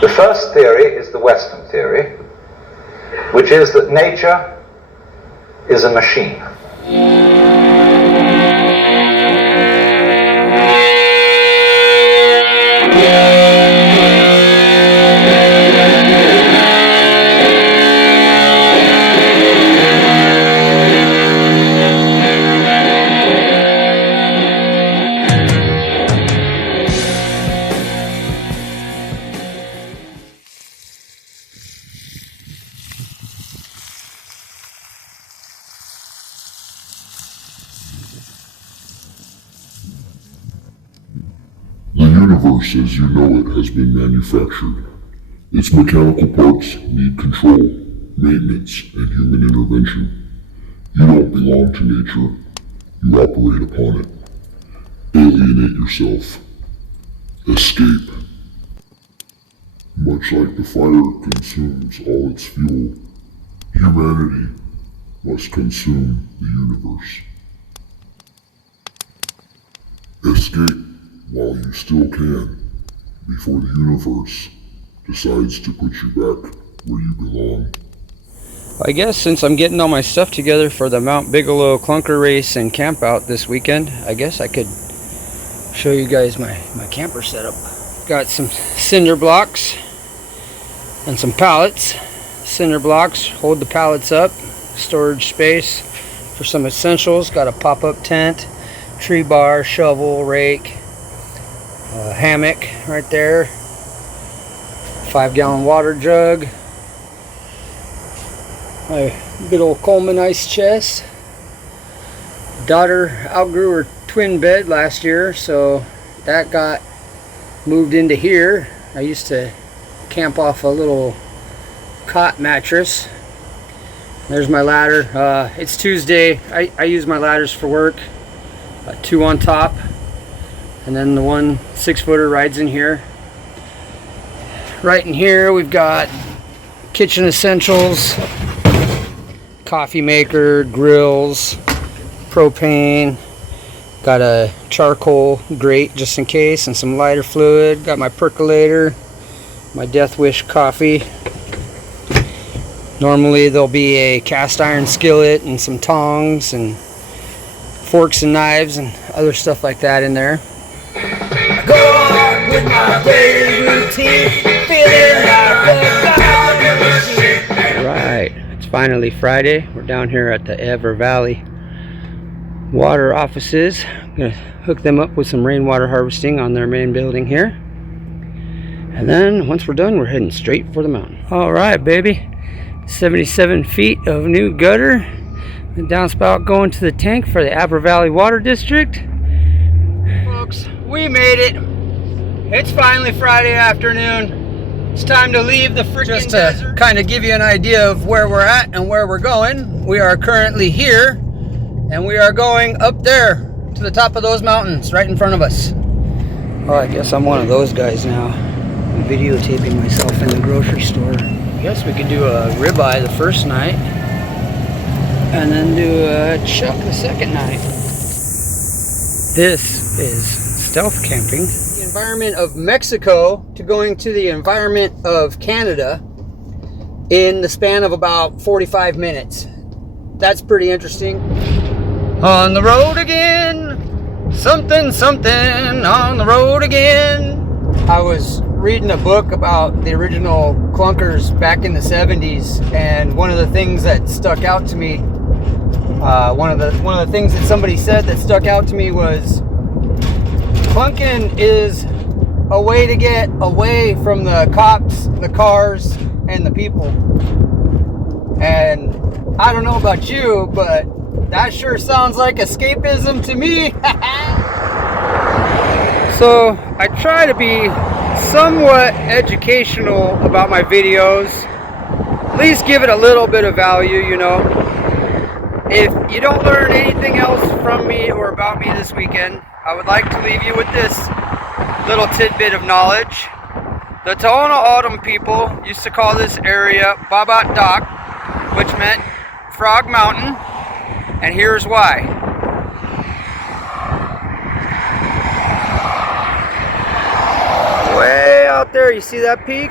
The first theory is the Western theory, which is that nature is a machine. The universe as you know it has been manufactured. Its mechanical parts need control, maintenance, and human intervention. You don't belong to nature, you operate upon it. Alienate yourself. Escape. Much like the fire consumes all its fuel, humanity must consume the universe. Escape while you still can, before the universe decides to put you back where you belong. I guess since I'm getting all my stuff together for the Mount Bigelow Klunker Race and camp out this weekend, I guess I could show you guys my camper setup. Got some cinder blocks and some pallets. Cinder blocks hold the pallets up, storage space for some essentials. Got a pop-up tent, tree bar, shovel, rake, hammock right there, 5-gallon water jug, my good old Coleman ice chest. Daughter outgrew her twin bed last year, so that got moved into here. I used to camp off a little cot mattress. There's my ladder. It's Tuesday. I use my ladders for work. 2 on top, and then the one 6-footer rides in here. Right in here we've got kitchen essentials, coffee maker, grills, propane, got a charcoal grate just in case, and some lighter fluid. Got my percolator, my Death Wish coffee. Normally there'll be a cast iron skillet and some tongs and forks and knives and other stuff like that in there. I go on with my daily routine, feeling like Alright, it's finally Friday. We're down here at the Ever Valley water offices. I'm gonna hook them up with some rainwater harvesting on their main building here. And then once we're done, we're heading straight for the mountain. Alright, baby. 77 feet of new gutter. The downspout going to the tank for the Ever Valley Water District. Folks, we made it. It's finally Friday afternoon. It's time to leave the freaking desert. Just to kind of give you an idea of where we're at and where we're going. We are currently here, and we are going up there to the top of those mountains right in front of us. Oh, I guess I'm one of those guys now. I'm videotaping myself in the grocery store. I guess we could do a ribeye the first night, and then do a chuck the second night. This is stealth camping. The environment of Mexico to going to the environment of Canada in the span of about 45 minutes. That's pretty interesting. On the road again, something, something, on the road again. I was reading a book about the original clunkers back in the 70s, and one of the things that stuck out to me, one of the things that somebody said that stuck out to me was clunking is a way to get away from the cops, the cars, and the people. And I don't know about you, but that sure sounds like escapism to me. So I try to be somewhat educational about my videos. At least give it a little bit of value, you know. If you don't learn anything else from me or about me this weekend, I would like to leave you with this little tidbit of knowledge. The Tohono O'odham people used to call this area Babat Dak, which meant Frog Mountain, and here's why. there. You see that peak?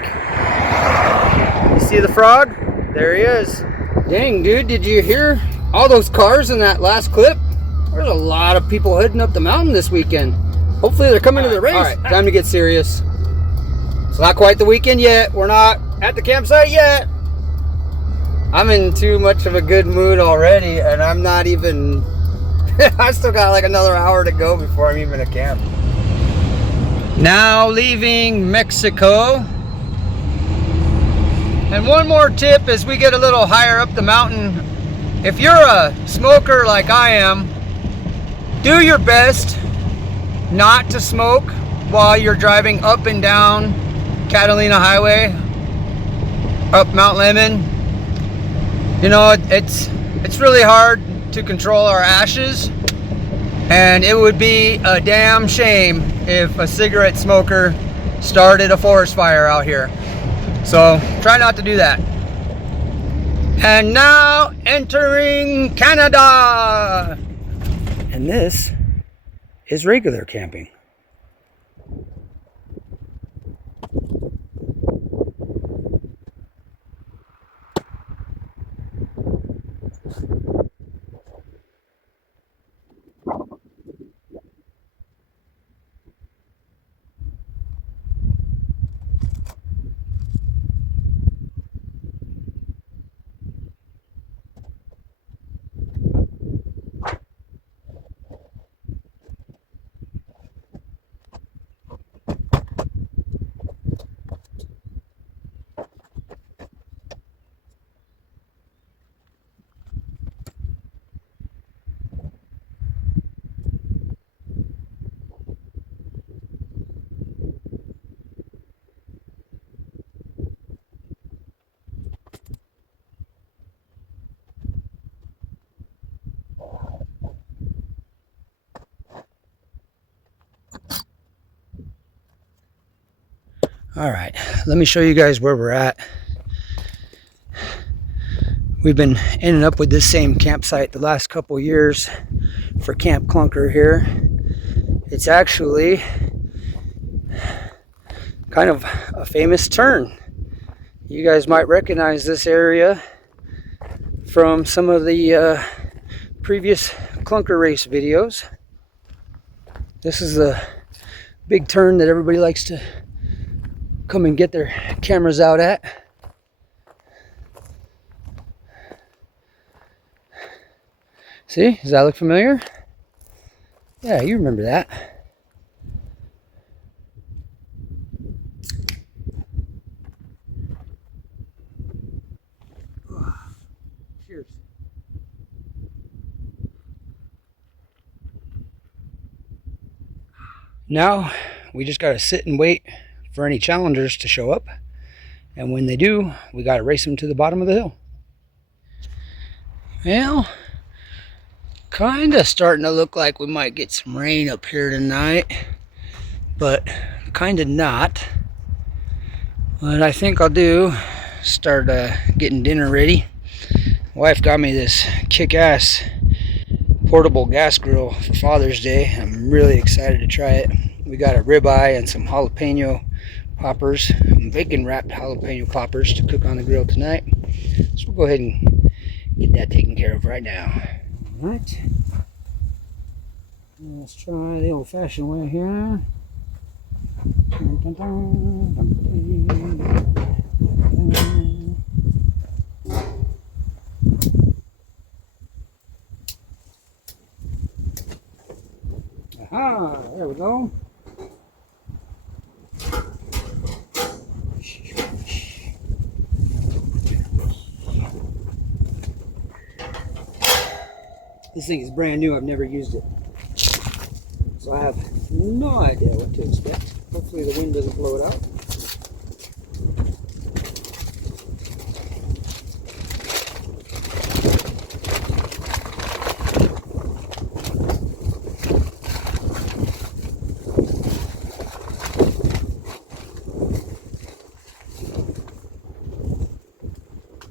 You see the frog? There he is. Dang, dude, did you hear all those cars in that last clip? There's a lot of people heading up the mountain this weekend. Hopefully they're coming to the race. All right, time to get serious. It's not quite the weekend yet. We're not at the campsite yet. I'm in too much of a good mood already, and I'm not even... I still got like another hour to go before I'm even at camp. Now leaving Mexico. And one more tip as we get a little higher up the mountain. If you're a smoker like I am, do your best not to smoke while you're driving up and down Catalina Highway, up Mount Lemmon. You know, it's really hard to control our ashes, and it would be a damn shame if a cigarette smoker started a forest fire out here. So try not to do that. And now entering Canada. And this is regular camping. All right, let me show you guys where we're at. We've been ending up with this same campsite the last couple years for Camp Klunker here. It's actually kind of a famous turn. You guys might recognize this area from some of the previous Klunker Race videos. This is the big turn that everybody likes to come and get their cameras out at. See, does that look familiar? Yeah, you remember that. Cheers. Now, we just gotta sit and wait for any challengers to show up, and when they do, we got to race them to the bottom of the hill. Well, kind of starting to look like we might get some rain up here tonight, but kind of not. What I think I'll do, start getting dinner ready. Wife got me this kick-ass portable gas grill for Father's Day. I'm really excited to try it. We got a ribeye and some jalapeno poppers, bacon wrapped jalapeno poppers to cook on the grill tonight. So we'll go ahead and get that taken care of right now. Alright. Let's try the old fashioned way here. Aha, there we go. This thing is brand new, I've never used it. So I have no idea what to expect. Hopefully the wind doesn't blow it out.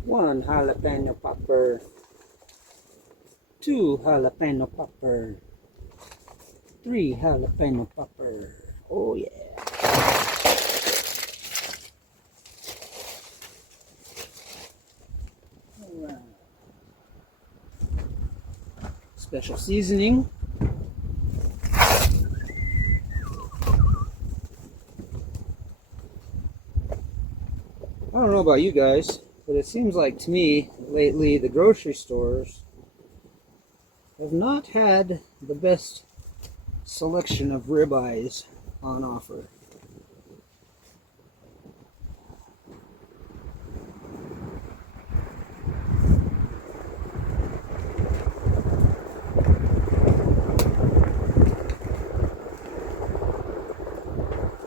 One jalapeno popper. 2 jalapeno popper. 3 jalapeno popper. Oh yeah. special seasoning. I don't know about you guys, but it seems like to me lately the grocery stores have not had the best selection of ribeyes on offer.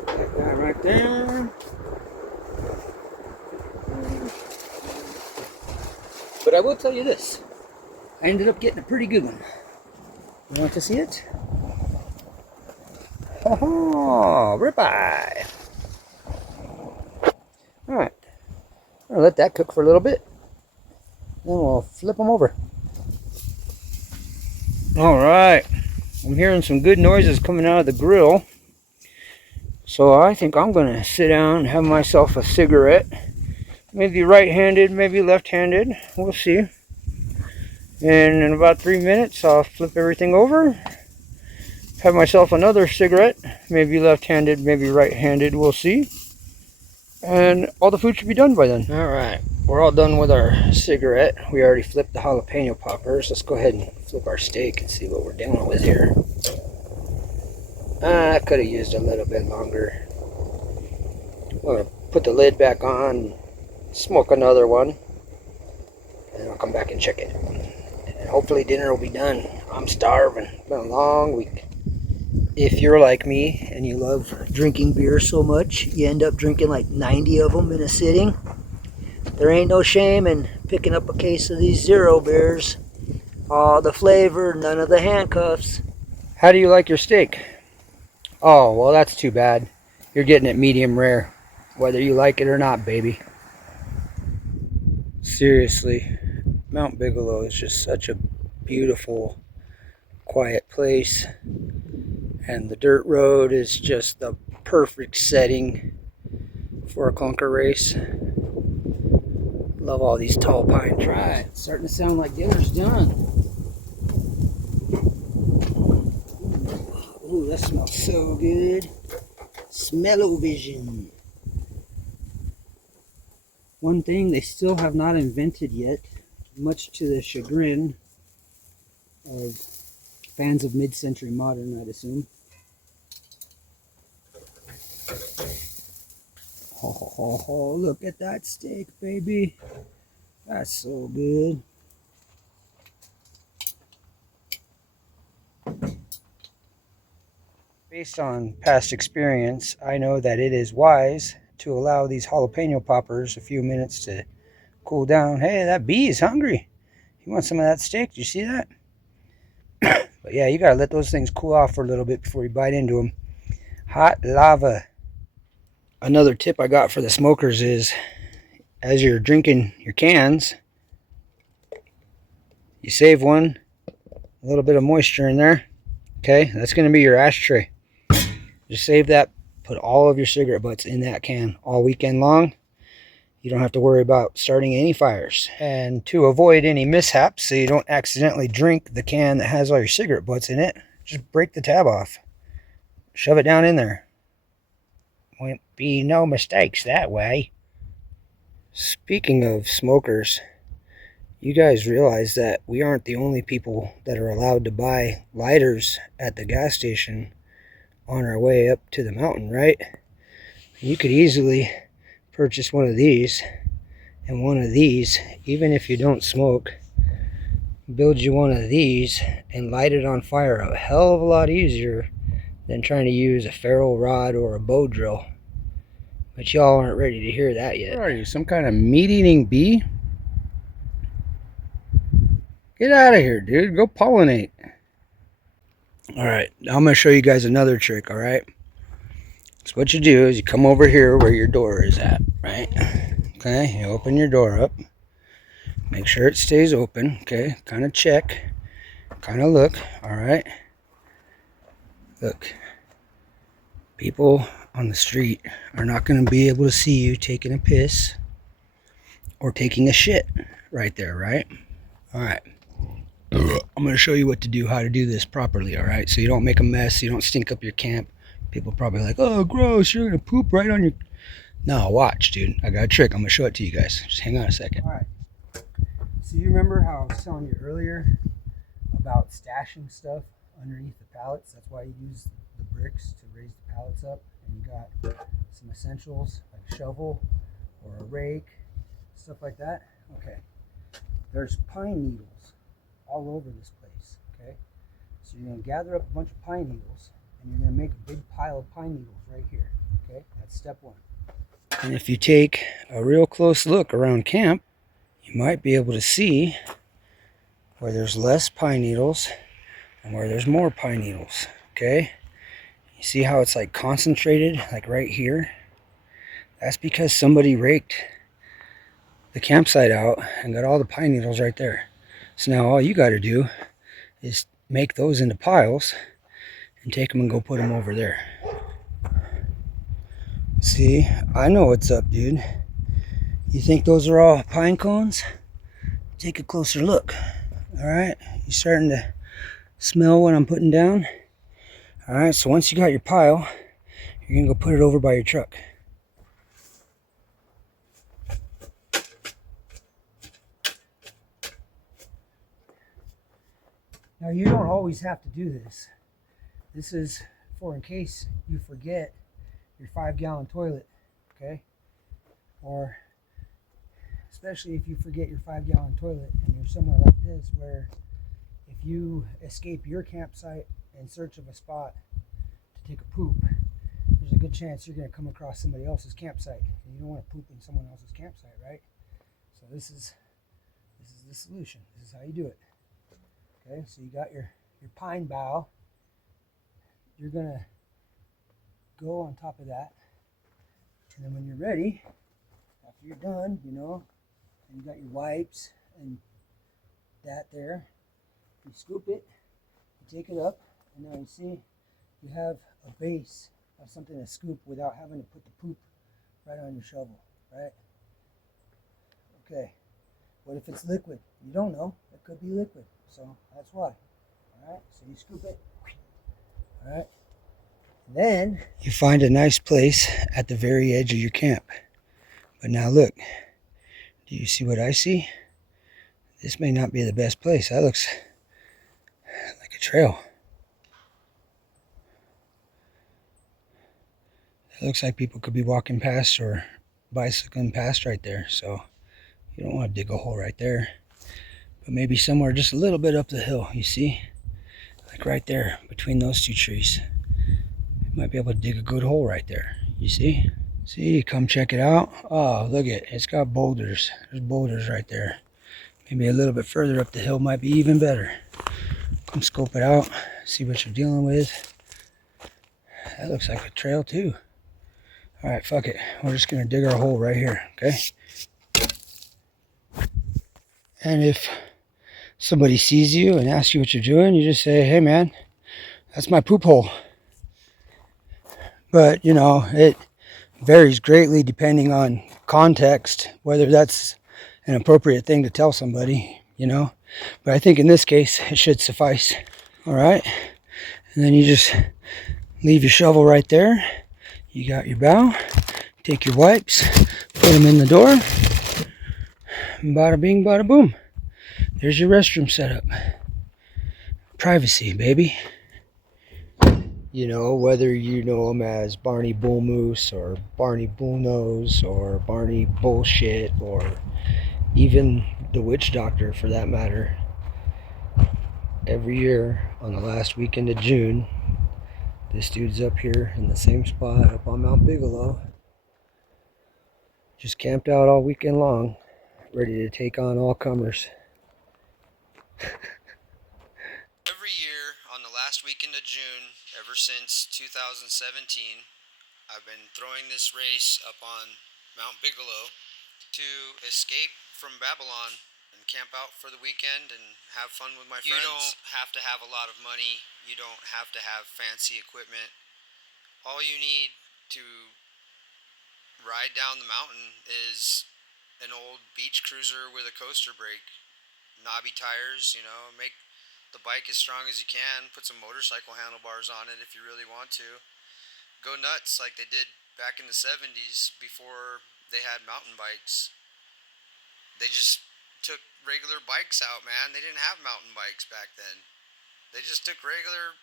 That guy right there. But I will tell you this, I ended up getting a pretty good one. You want to see it? Oh, ribeye. Alright, I'll let that cook for a little bit. Then we'll flip them over. Alright, I'm hearing some good noises coming out of the grill. So I think I'm going to sit down and have myself a cigarette. Maybe right-handed, maybe left-handed. We'll see. And in about 3 minutes, I'll flip everything over. Have myself another cigarette. Maybe left-handed, maybe right-handed. We'll see. And all the food should be done by then. Alright, we're all done with our cigarette. We already flipped the jalapeno poppers. Let's go ahead and flip our steak and see what we're dealing with here. I could have used a little bit longer. I'm going to put the lid back on, smoke another one, and I'll come back and check it. And hopefully dinner will be done. I'm starving. It's been a long week. If you're like me and you love drinking beer so much, you end up drinking like 90 of them in a sitting. There ain't no shame in picking up a case of these zero beers. All the flavor, none of the handcuffs. How do you like your steak? Oh, well, that's too bad. You're getting it medium rare, whether you like it or not, baby. Seriously, Mount Bigelow is just such a beautiful, quiet place. And the dirt road is just the perfect setting for a clunker race. Love all these tall pine trees. Right, it's starting to sound like dinner's done. Ooh, that smells so good. Smell-o-vision. One thing they still have not invented yet, much to the chagrin of fans of mid-century modern, I'd assume. Oh, look at that steak, baby. That's so good. Based on past experience, I know that it is wise to allow these jalapeno poppers a few minutes to cool down. Hey, that bee is hungry. He wants some of that steak. Did you see that? But yeah, you gotta let those things cool off for a little bit before you bite into them. Hot lava. Another tip I got for the smokers is, as you're drinking your cans, you save one, a little bit of moisture in there. Okay, that's gonna be your ashtray. Just save that, put all of your cigarette butts in that can all weekend long. You don't have to worry about starting any fires. And to avoid any mishaps, so you don't accidentally drink the can that has all your cigarette butts in it, just break the tab off. Shove it down in there. Won't be no mistakes that way. Speaking of smokers, you guys realize that we aren't the only people that are allowed to buy lighters at the gas station on our way up to the mountain, right? You could easily purchase one of these and one of these, even if you don't smoke. Build you one of these and light it on fire a hell of a lot easier than trying to use a ferro rod or a bow drill. But y'all aren't ready to hear that yet. What are you, some kind of meat-eating bee? Get out of here, dude. Go pollinate. Alright, now I'm going to show you guys another trick, alright? So what you do is you come over here where your door is at, right? Okay, you open your door up. Make sure it stays open, okay? Kind of check. Kind of look, alright? Look. People on the street are not going to be able to see you taking a piss or taking a shit right there, right? Alright. I'm going to show you what to do, how to do this properly, all right? So you don't make a mess, you don't stink up your camp. People probably like, oh, gross, you're going to poop right on your... No, watch, dude. I got a trick. I'm going to show it to you guys. Just hang on a second. All right. So you remember how I was telling you earlier about stashing stuff underneath the pallets? That's why you use the bricks to raise the pallets up. And you got some essentials like a shovel or a rake, stuff like that. Okay. There's pine needles all over this place, okay? So you're going to gather up a bunch of pine needles and you're going to make a big pile of pine needles right here, okay? That's step one. And if you take a real close look around camp, you might be able to see where there's less pine needles and where there's more pine needles, okay? You see how it's like concentrated, like right here? That's because somebody raked the campsite out and got all the pine needles right there. So now all you got to do is make those into piles and take them and go put them over there. See, I know what's up, dude. You think those are all pine cones? Take a closer look. All right, you starting to smell what I'm putting down? All right, so once you got your pile, you're gonna go put it over by your truck. Now you don't always have to do this. This is for in case you forget your 5-gallon toilet, okay? Or especially if you forget your 5-gallon toilet and you're somewhere like this where if you escape your campsite in search of a spot to take a poop, there's a good chance you're going to come across somebody else's campsite. And you don't want to poop in someone else's campsite, right? So this is the solution. This is how you do it. Okay, so you got your pine bough. You're going to go on top of that. And then when you're ready, after you're done, you know, and you got your wipes and that there, you scoop it, you take it up, and now you see you have a base of something to scoop without having to put the poop right on your shovel, right? Okay, what if it's liquid? You don't know. It could be liquid, so that's why. All right, so you scoop it. All right, then you find a nice place at the very edge of your camp. But now look, do you see what I see? This may not be the best place. That looks like a trail. It looks like people could be walking past or bicycling past right there. So you don't want to dig a hole right there. But maybe somewhere just a little bit up the hill, you see? Like right there, between those two trees. You might be able to dig a good hole right there. You see? See, come check it out. Oh, look at it. It's got boulders. There's boulders right there. Maybe a little bit further up the hill might be even better. Come scope it out. See what you're dealing with. That looks like a trail too. Alright, fuck it. We're just going to dig our hole right here, okay? And if somebody sees you and asks you what you're doing, you just say, hey man, that's my poop hole. But, you know, it varies greatly depending on context, whether that's an appropriate thing to tell somebody, you know. But I think in this case, it should suffice. All right. And then you just leave your shovel right there. You got your bow. Take your wipes, put them in the door. Bada bing, bada boom. There's your restroom setup. Privacy, baby. You know, whether you know him as Barney Bull Moose or Barney Bull Nose or Barney Bullshit or even the Witch Doctor for that matter. Every year on the last weekend of June, this dude's up here in the same spot up on Mount Bigelow. Just camped out all weekend long, ready to take on all comers. Every year on the last weekend of June, ever since 2017, I've been throwing this race up on Mount Bigelow to escape from Babylon and camp out for the weekend and have fun with my friends. You don't have to have a lot of money. You don't have to have fancy equipment. All you need to ride down the mountain is an old beach cruiser with a coaster brake, knobby tires, you know, make the bike as strong as you can, put some motorcycle handlebars on it if you really want to. Go nuts like they did back in the 70s before they had mountain bikes. They just took regular bikes out, man. They didn't have mountain bikes back then. They just took regular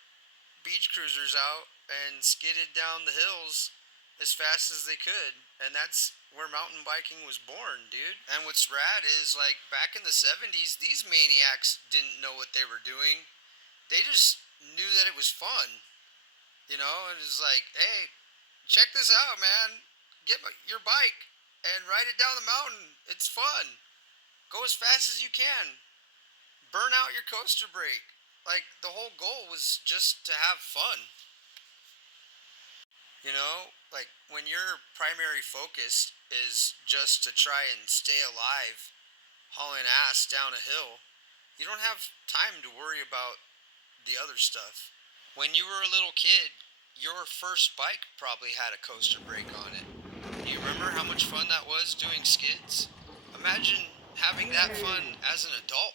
beach cruisers out and skidded down the hills as fast as they could. And that's where mountain biking was born, dude. And what's rad is, like, back in the 70s, these maniacs didn't know what they were doing. They just knew that it was fun. You know, it was like, hey, check this out, man. Get your bike and ride it down the mountain. It's fun. Go as fast as you can. Burn out your coaster brake. Like, the whole goal was just to have fun. You know, like, when your primary focus is just to try and stay alive, hauling ass down a hill, you don't have time to worry about the other stuff. When you were a little kid, your first bike probably had a coaster brake on it. Do you remember how much fun that was doing skids? Imagine having that fun as an adult.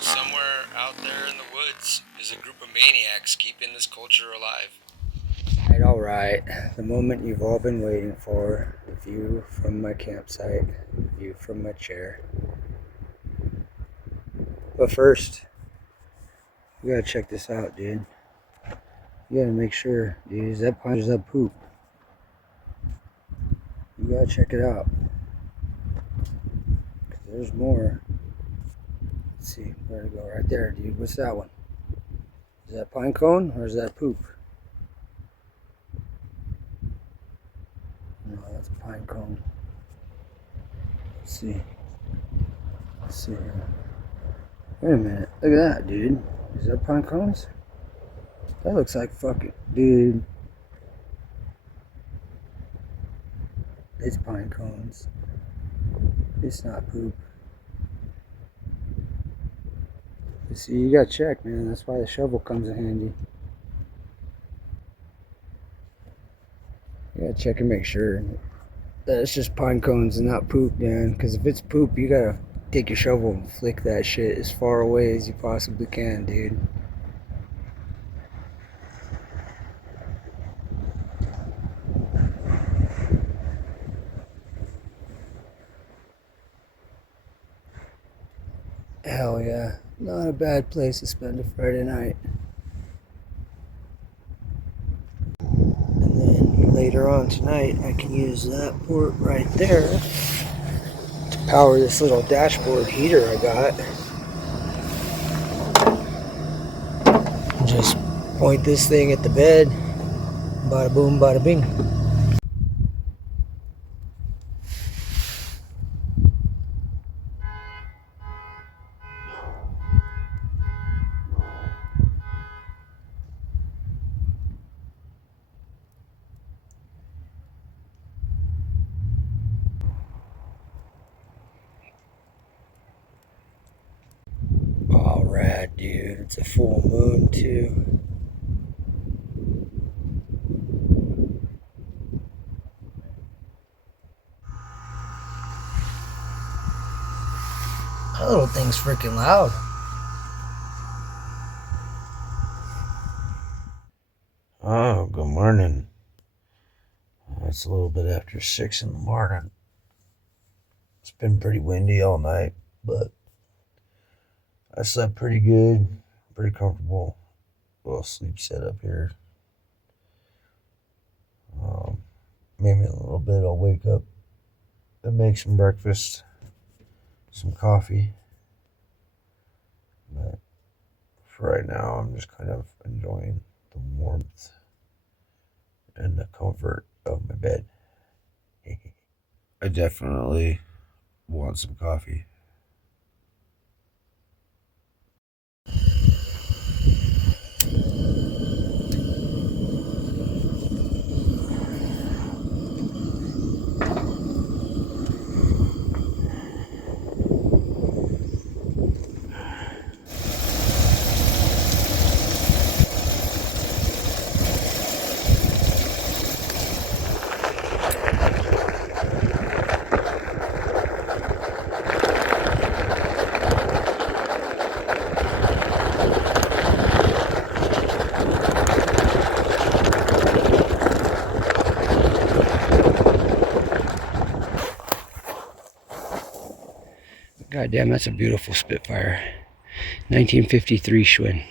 Somewhere out there in the woods is a group of maniacs keeping this culture alive. Alright. The moment you've all been waiting for. The view from my campsite. The view from my chair. But first, you gotta check this out, dude. You gotta make sure, dude, is that punch, is that poop? You gotta check it out. 'Cause there's more. Let's see, where to go? Right there, dude. What's that one? Is that pine cone or is that poop? No, that's a pine cone. Let's see. Let's see here. Wait a minute. Look at that, dude. Is that pine cones? That looks like fucking... Dude. It's pine cones. It's not poop. You see, you gotta check, man. That's why the shovel comes in handy. You gotta check and make sure that it's just pine cones and not poop, man. Because if it's poop, you gotta take your shovel and flick that shit as far away as you possibly can, dude. Hell yeah. Not a bad place to spend a Friday night. And then later on tonight, I can use that port right there to power this little dashboard heater I got. Just point this thing at the bed. Bada boom, bada bing. All right, dude. It's a full moon too. That little thing's freaking loud. Oh, good morning. It's a little bit after 6 in the morning. It's been pretty windy all night, but I slept pretty good, pretty comfortable. Little sleep setup here. Maybe in a little bit I'll wake up and make some breakfast, some coffee. But for right now, I'm just kind of enjoying the warmth and the comfort of my bed. I definitely want some coffee. damn, that's a beautiful Spitfire. 1953 Schwinn.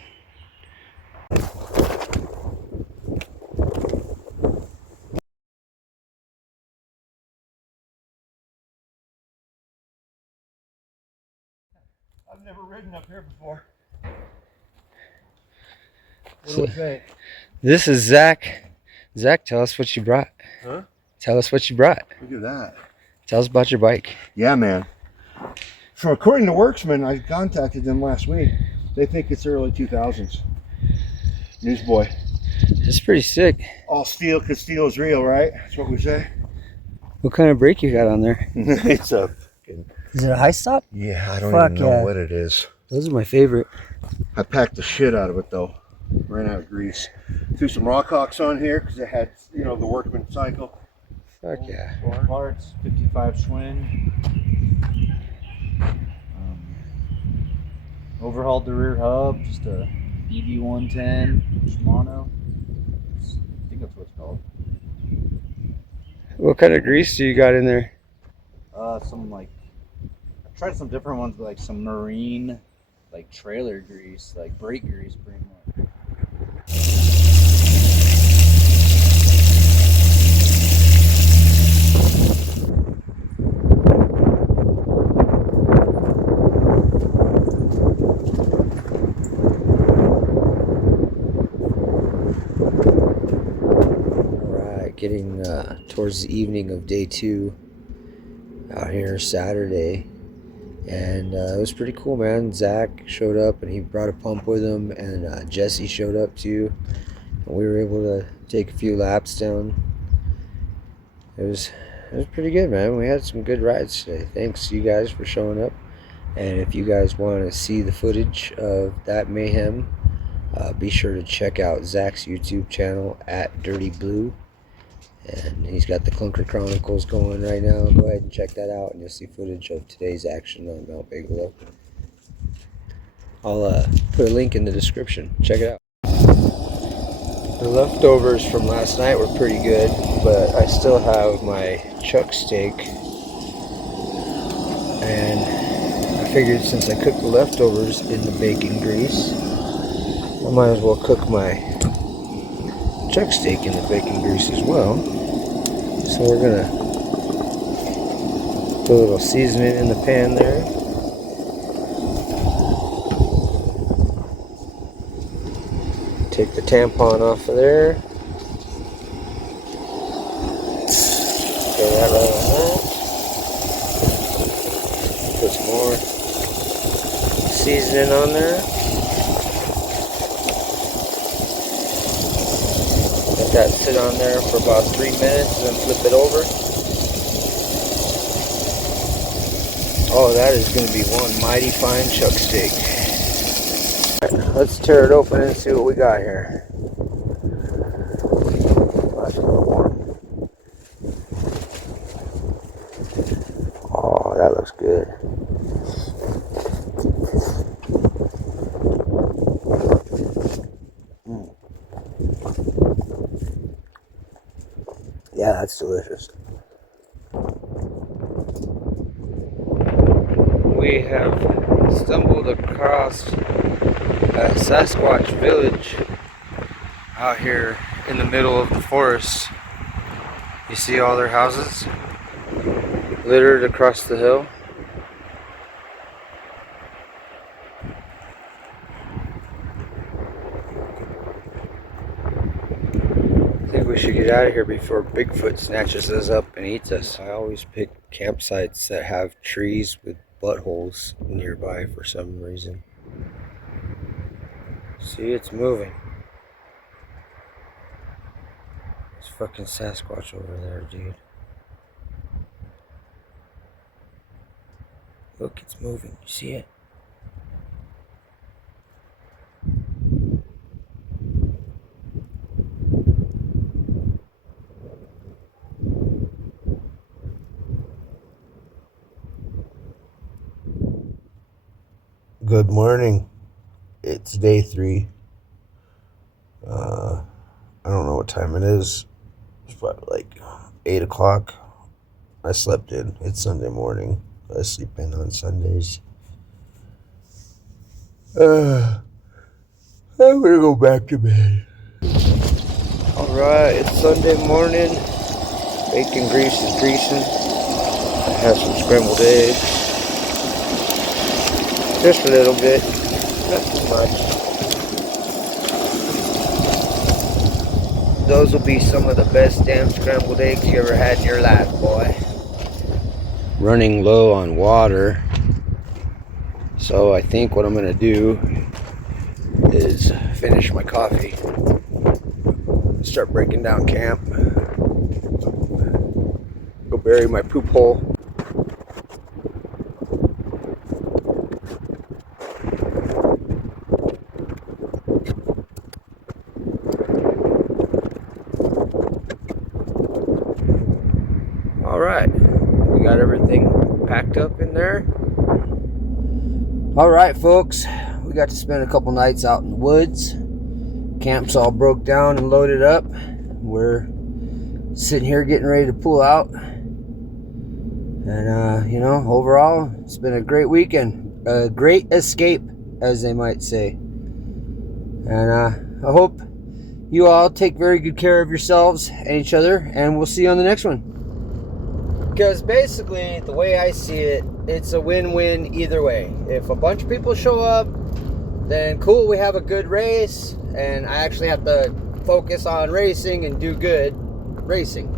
I've never ridden up here before. What So, do we say? this is Zach. Zach, tell us what you brought. Huh? Tell us what you brought. Look at that. Tell us about your bike. Yeah, man. So according to Worksman, I contacted them last week. They think it's early 2000s. Newsboy. It's pretty sick. All steel because steel is real, right? That's what we say. What kind of brake you got on there? It's a... Is it a high stop? Yeah, I don't Fuck even know yeah. what it is. Those are my favorite. I packed the shit out of it, though. Ran out of grease. Threw some Rockhawks on here because it had, you know, the Workman cycle. Fuck yeah. Parts, 55 Schwinn. Overhauled the rear hub, just a EV110 Shimano. I think that's what it's called. What kind of grease do you got in there? Some like, I tried some different ones, but like some marine, like trailer grease, like brake grease pretty much. Getting towards the evening of day 2 out here Saturday, and it was pretty cool, man. Zach showed up and he brought a pump with him, and Jesse showed up too, and we were able to take a few laps down. It was pretty good, man. We had some good rides today. Thanks you guys for showing up, and if you guys want to see the footage of that mayhem, be sure to check out Zach's YouTube channel at Dirty Blue. And he's got the Klunker Chronicles going right now. Go ahead and check that out, and you'll see footage of today's action on Mount Bigelow. I'll put a link in the description. Check it out. The leftovers from last night were pretty good, but I still have my chuck steak. And I figured since I cooked the leftovers in the bacon grease, I might as well cook my chuck steak in the bacon grease as well. So we're gonna put a little seasoning in the pan there. Take the tampon off of there. Throw that right on that. Put some more seasoning on there. Let that sit on there for about 3 minutes and then flip it over. Oh, that is going to be one mighty fine chuck steak. Right, let's tear it open and see what we got here. That's a little warm. Oh, that looks good. Yeah, that's delicious. We have stumbled across a Sasquatch village out here in the middle of the forest. You see all their houses littered across the hill. I think we should get out of here before Bigfoot snatches us up and eats us. I always pick campsites that have trees with buttholes nearby for some reason. See, it's moving. It's fucking Sasquatch over there, dude. Look, it's moving. You see it? Good morning. It's day 3. I don't know what time it is. It's probably like 8 o'clock. I slept in. It's Sunday morning. I sleep in on Sundays. I'm gonna go back to bed. Alright, it's Sunday morning. Bacon grease is greasing. I have some scrambled eggs. Just a little bit, not too much. Those will be some of the best damn scrambled eggs you ever had in your life, boy. Running low on water. So I think what I'm gonna do is finish my coffee. Start breaking down camp. Go bury my poop hole. Alright, we got everything packed up in there. Alright folks, we got to spend a couple nights out in the woods. Camp's all broke down and loaded up. We're sitting here getting ready to pull out. And, you know, overall, it's been a great weekend. A great escape, as they might say. And I hope you all take very good care of yourselves and each other. And we'll see you on the next one. Because basically, the way I see it, it's a win-win either way. If a bunch of people show up, then cool, we have a good race. And I actually have to focus on racing and do good racing.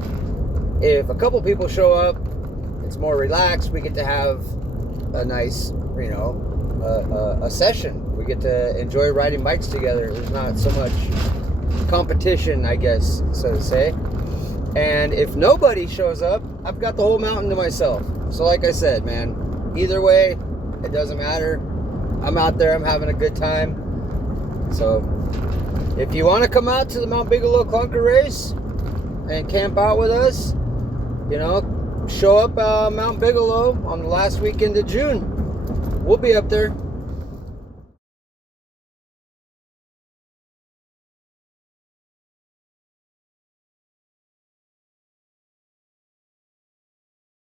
If a couple people show up, it's more relaxed. We get to have a nice, you know, a session. We get to enjoy riding bikes together. There's not so much competition, I guess, so to say. And if nobody shows up, I've got the whole mountain to myself. So like I said, man, either way, it doesn't matter. I'm out there, I'm having a good time. So if you want to come out to the Mount Bigelow Klunker Race and camp out with us, you know, show up Mount Bigelow on the last weekend of June. We'll be up there.